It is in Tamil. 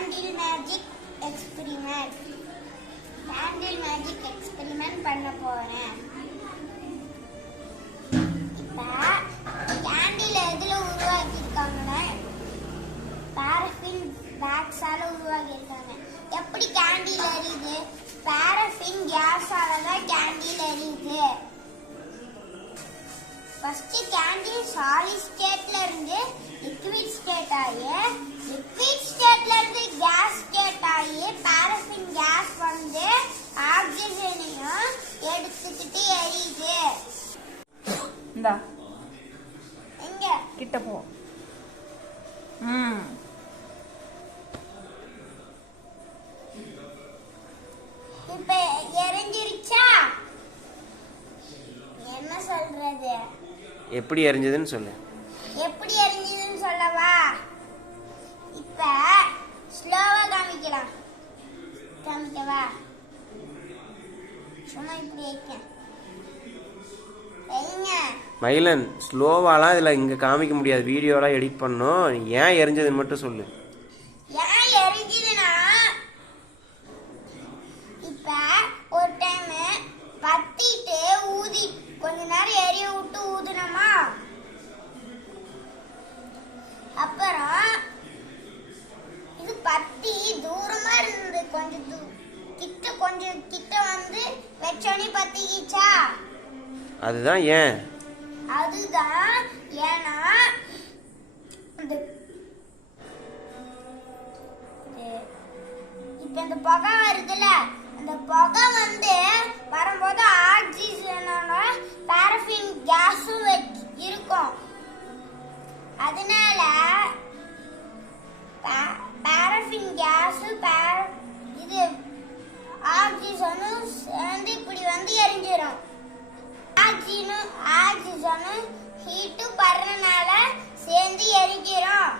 Candle magic experiment. Candle magic experiment பண்ண போறேன். இப்ப கேண்டில் எதுல உருவாக்கி இருக்காங்கன்னா பாரஃபின் வேக்ஸால உருவாக்கி இருக்காங்க. எப்படி கேண்டில் எரியுது? பாரஃபின் கேஸால தான் கேண்டில் எரியுது. ஃபர்ஸ்ட் கேண்டில் சாலிட் ஸ்டேட்ல இருந்து லிக்விட் ஸ்டேட் ஆகி, லிக்விட் ஸ்டேட்ல இருந்து கேஸ் ஸ்டேட் ஆகி பாரஃபின் கேஸ் வந்து ஆக்சிஜனையும் எடுத்துக்கிட்டு எரியுது. இந்தா எங்க கிட்ட போ. இப்ப எரிஞ்சிருச்சா? என்ன சொல்றது? எப்படி எரிஞ்சதுன்னு சொல்லு. எப்படி எரிஞ்சதுன்னு சொல்லவா? இப்ப ஸ்லோவா காமிக்கலாம். காமிக்கவா? சும்மா இப்படி வைக்க. மயிலன், ஸ்லோவாலாம் இதில் இங்கே காமிக்க முடியாது, வீடியோலாம் எடிட் பண்ணோம். ஏன் எரிஞ்சதுன்னு மட்டும் சொல்லு. ஏன் எரிஞ்சதுன்னா, இப்ப ஒரு டைம் பத்திட்டு ஊதி கொஞ்ச நேரம் எரிய விட்டு ஊதுனமா, அப்புறம் இது பத்தி தூரமா இருந்தது, கொஞ்சம் கிட்ட வந்து வெச்சோனி பத்திக்கிச்சா. அதுதான் ஏன். அதுதான் ஏன்னா இப்ப இந்த புகை வருதுல, அந்த புகை வந்து வரும்போது ஆக்சிஜனோட பாரஃபின் கேஸும் இருக்கும். அதனால பாரஃபின் கேஸ் இது ஆக்சிஜனும் சேர்ந்து இப்படி வந்து எரிஞ்சிடும். ஆக்சிஜனும் ஹீட்டு படுறதுனால சேர்ந்து எரிக்கிறோம்.